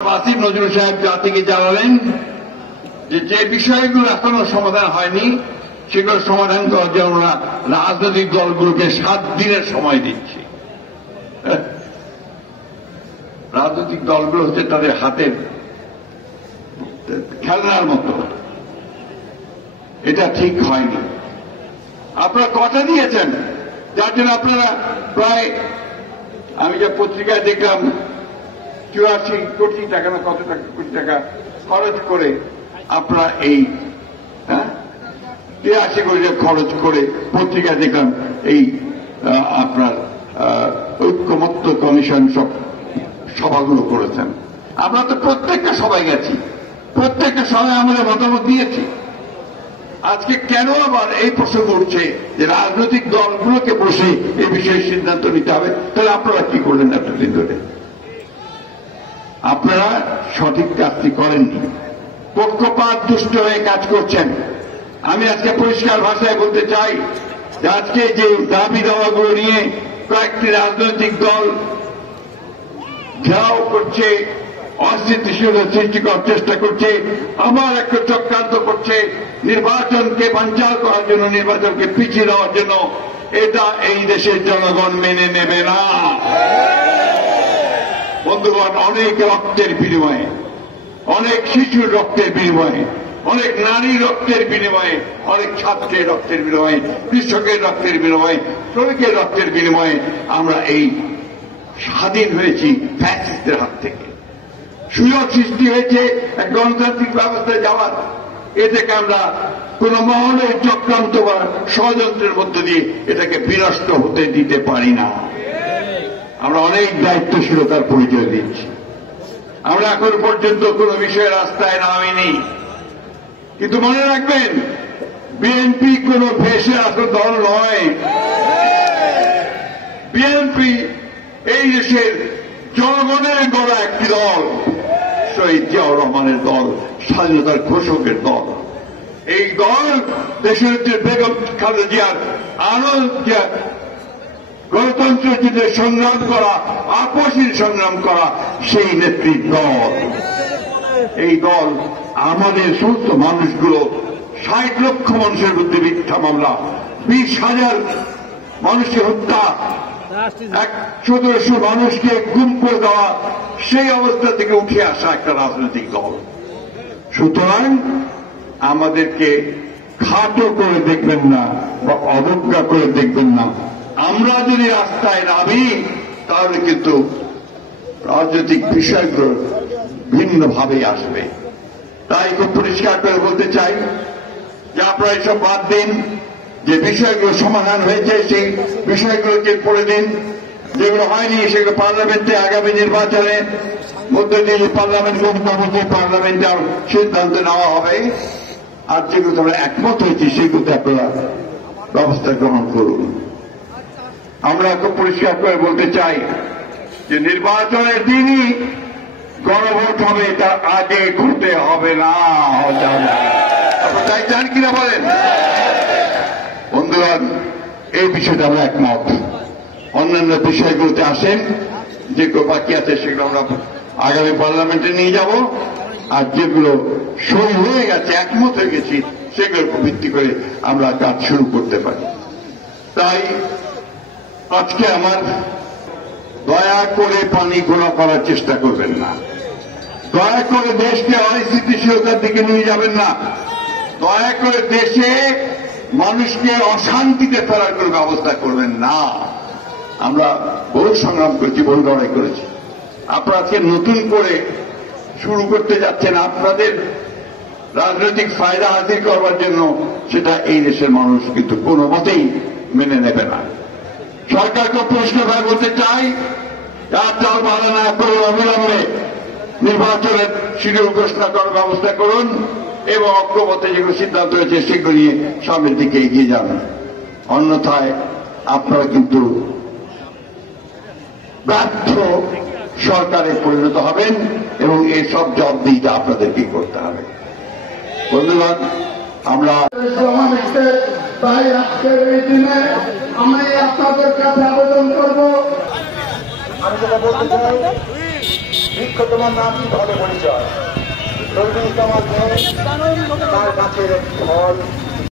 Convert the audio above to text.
আসিফ নজরুল সাহেব জাতিকে জানালেন যে বিষয়গুলো এখনো সমাধান হয়নি সেগুলো সমাধান করার জন্য আমরা রাজনৈতিক দলগুলোকে 7 দিনের সময় দিচ্ছি। রাজনৈতিক দলগুলো হচ্ছে তাদের হাতের খেলনার মতো, এটা ঠিক হয়নি। আপনারা কথা দিয়েছেন, যার জন্য আপনারা প্রায়, আমি যা পত্রিকায় দেখলাম 84 কোটি টাকা না কত টাকা কোটি টাকা খরচ করে আপনারা এই 83 কোটি টাকা খরচ করে পত্রিকায় দেখলাম এই আপনার ঐক্যমত্য কমিশন সব সভাগুলো করেছেন। আমরা তো প্রত্যেকটা সবাই গেছি, প্রত্যেকটা সভায় আমাদের মতামত দিয়েছি। আজকে কেন আবার এই প্রসঙ্গ উঠছে যে রাজনৈতিক দলগুলোকে বসে এই বিষয়ে সিদ্ধান্ত নিতে হবে? তাহলে আপনারা কি করলেন এতদিন ধরে? আপনারা সঠিক কাজটি করেননি, পক্ষপাত দুষ্ট হয়ে কাজ করছেন। আমি আজকে পরিষ্কার ভাষায় বলতে চাই যে আজকে যে দাবি দাওয়াগুলো নিয়ে কয়েকটি রাজনৈতিক দল ঘেরাও করছে, অস্থিতিশীলতা সৃষ্টি করার চেষ্টা করছে, আমার একটা চক্রান্ত করছে নির্বাচনকে বানচাল করার জন্য, নির্বাচনকে পিছিয়ে দেওয়ার জন্য, এটা এই দেশের জনগণ মেনে নেবে না। বন্ধুগণ, অনেক রক্তের বিনিময়ে, অনেক শিশুর রক্তের বিনিময়ে, অনেক নারী রক্তের বিনিময়ে, অনেক ছাত্রের রক্তের বিনিময়ে, কৃষকের রক্তের বিনিময়ে, শ্রমিকের রক্তের বিনিময়ে আমরা এই স্বাধীন হয়েছি ফ্যাসিস্টদের হাত থেকে। সুযোগ সৃষ্টি হয়েছে এক গণতান্ত্রিক ব্যবস্থায় যাওয়ার। এ থেকে আমরা কোন মহলের চক্রান্ত বা ষড়যন্ত্রের মধ্য দিয়ে এটাকে বিনষ্ট হতে দিতে পারি না। আমরা অনেক দায়িত্বশীলতার পরিচয় দিচ্ছি। আমরা এখন পর্যন্ত কোন বিষয়ে রাস্তায় নামিনি, কিন্তু মনে রাখবেন বিএনপি কোন ভেসে আসা দল নয়। বিএনপি এই দেশের জনগণের গড়া একটি দল, শহীদ জিয়াউর রহমানের দল, স্বাধীনতার ঘোষকের দল। এই দল দেশের বেগম খালেদা জিয়ার গণতন্ত্রের জন্য সংগ্রাম করা, আপসীর সংগ্রাম করা সেই নেত্রীর দল। এই দল আমাদের সমস্ত মানুষগুলো, 60 লক্ষ মানুষের বিরুদ্ধে মিথ্যা মামলা, 20,000 মানুষকে হত্যা, 1,700 মানুষকে গুম করে দেওয়া, সেই অবস্থা থেকে উঠে আসা একটা রাজনৈতিক দল। সুতরাং আমাদেরকে খাটো করে দেখবেন না বা অবজ্ঞা করে দেখবেন না। আমরা যদি রাস্তায় নামি তাহলে কিন্তু রাজনৈতিক বিষয়গুলো ভিন্নভাবেই আসবে। তাই খুব পরিষ্কার করে বলতে চাই যে আপনারা এসব বাদ দিন। যে বিষয়গুলো সমাধান হয়েছে সেই বিষয়গুলোকে পড়ে দিন, যেগুলো হয়নি সেগুলো পার্লামেন্টে আগামী নির্বাচনে মধ্য দিয়ে পার্লামেন্ট গঠিত হবে, পার্লামেন্টে সিদ্ধান্ত নেওয়া হবে। আর যেগুলো আমরা একমত হয়েছি সেগুলোতে আপনারা ব্যবস্থা গ্রহণ করুন। আমরা খুব পরিষ্কার করে বলতে চাই যে নির্বাচনের দিনই গণভোট হবে, তার আগে ঘুরতে হবে না। আপনারা তাই চান কিনা বলেন? বন্ধুগণ, এই বিষয়টা আমরা একমত। অন্যান্য বিষয়গুলোতে আসেন, যেগুলো বাকি আছে সেগুলো আমরা আগামী পার্লামেন্টে নিয়ে যাব। আর যেগুলো সই হয়ে গেছে, একমত হয়ে গেছি, সেগুলোর উপর ভিত্তি করে আমরা কাজ শুরু করতে পারি। তাই আজকে আমার দয়া করে পানি ঘোলা করার চেষ্টা করবেন না, দয়া করে দেশকে অস্থিতিশীলতার দিকে নিয়ে যাবেন না, দয়া করে দেশে মানুষকে অশান্তিতে ফেরার কোন ব্যবস্থা করবেন না। আমরা বহু সংগ্রাম করেছি, বহু লড়াই করেছি। আপনারা আজকে নতুন করে শুরু করতে যাচ্ছেন আপনাদের রাজনৈতিক ফায়দা হাসিল করবার জন্য, সেটা এই দেশের মানুষ কিন্তু কোনো মতেই মেনে নেবে না। সরকারকে পরিষ্কারভাবে বলতে চাই, আর চাল বাধা না করে অবিলম্বে নির্বাচনের শিডিউল ঘোষণা করার ব্যবস্থা করুন এবং ঐক্যমত্যে যেগুলো সিদ্ধান্ত হয়েছে সেগুলো নিয়ে সামনের দিকে এগিয়ে যান। অন্যথায় আপনারা কিন্তু ব্যর্থ সরকারে পরিণত হবেন এবং এই সব জবাবদিহিতা আপনাদেরকেই করতে হবে। বন্ধুগণ, আমরা তাই আজকের এই দিনে আমি আপনাদের কাছে আবেদন করব, বৃক্ষ তোমার নাম কি ভালো পরিচয়, তরুণ তোমার তার গাছের ফল